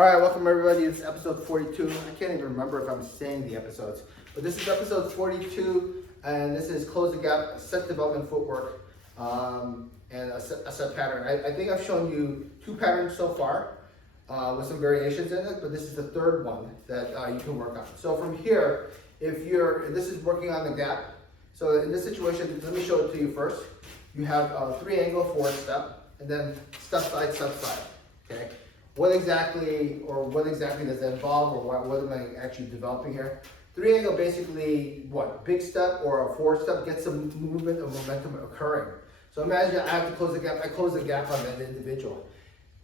All right, welcome everybody. It's episode 42. I can't even remember if I'm saying the episodes, but this is episode 42, and this is close the gap, set development footwork, and a set pattern. I think I've shown you two patterns so far with some variations in it, but this is the third one that you can work on. So from here, this is working on the gap. So in this situation, let me show it to you first. You have a 3-angle forward step, and then step slide, okay? What exactly does that involve, or what am I actually developing here? 3-angle basically, what? Big step or a forward step gets some movement or momentum occurring. So imagine I have to close the gap, I close the gap on that individual.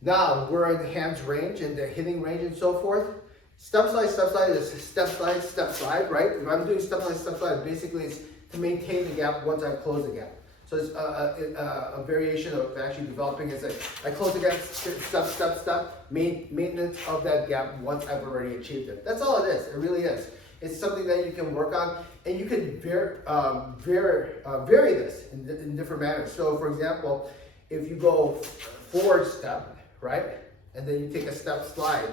Now we're in the hands range and the hitting range and so forth. Step slide is step slide, right? If I'm doing step slide, basically it's to maintain the gap once I close the gap. So it's a variation of actually developing. It's like I close the gap, step, maintenance of that gap once I've already achieved it. That's all it is. It really is. It's something that you can work on, and you can vary this in different manners. So, for example, if you go forward step, right, and then you take a step slide,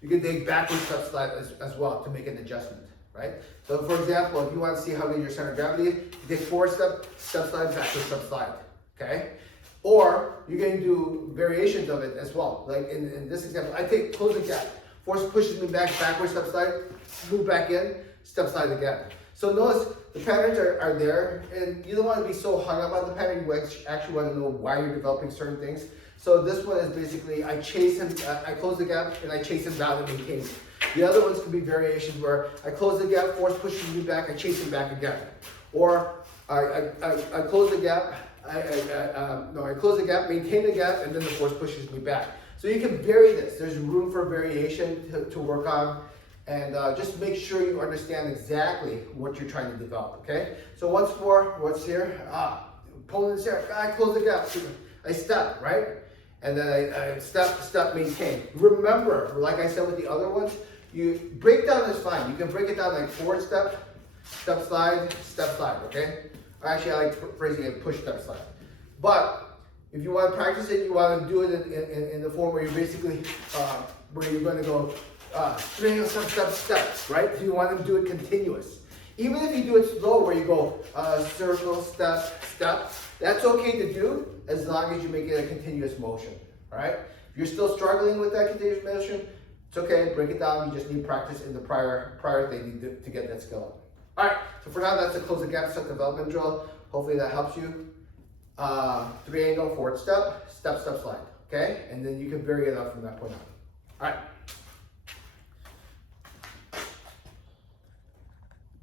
you can take backward step slide as well to make an adjustment. Right? So for example, if you want to see how good your center of gravity is, you take forward step slide, backward step slide, okay? Or you can do variations of it as well. Like in this example, I take close the gap, force pushes me back, backward step slide, move back in, step slide again. So notice the patterns are there, and you don't want to be so hung up on the pattern. You actually want to know why you're developing certain things. So this one is basically, I chase him, I close the gap, and I chase him down and maintain it. The other ones could be variations where I close the gap, force pushes me back, I chase him back again. Or I close the gap, I close the gap, maintain the gap, and then the force pushes me back. So you can vary this. There's room for variation to work on, and just make sure you understand exactly what you're trying to develop, okay? So once more, what's here? Opponent's here, I close the gap, I step, right? And then I step, maintain. Remember, like I said with the other ones, you breakdown is fine. You can break it down like forward step slide, okay? Or actually, I like phrasing it push step slide. But if you want to practice it, you want to do it in the form where you're basically, where you're going to go 3 step, right? You want to do it continuous. Even if you do it slow, where you go circle, step, that's okay to do as long as you make it a continuous motion, all right? If you're still struggling with that continuous motion, it's okay, break it down. You just need practice in the prior thing to get that skill up. All right, so for now, that's a close the gap set development drill. Hopefully that helps you. 3-angle forward step, slide, okay? And then you can vary it up from that point on. All right.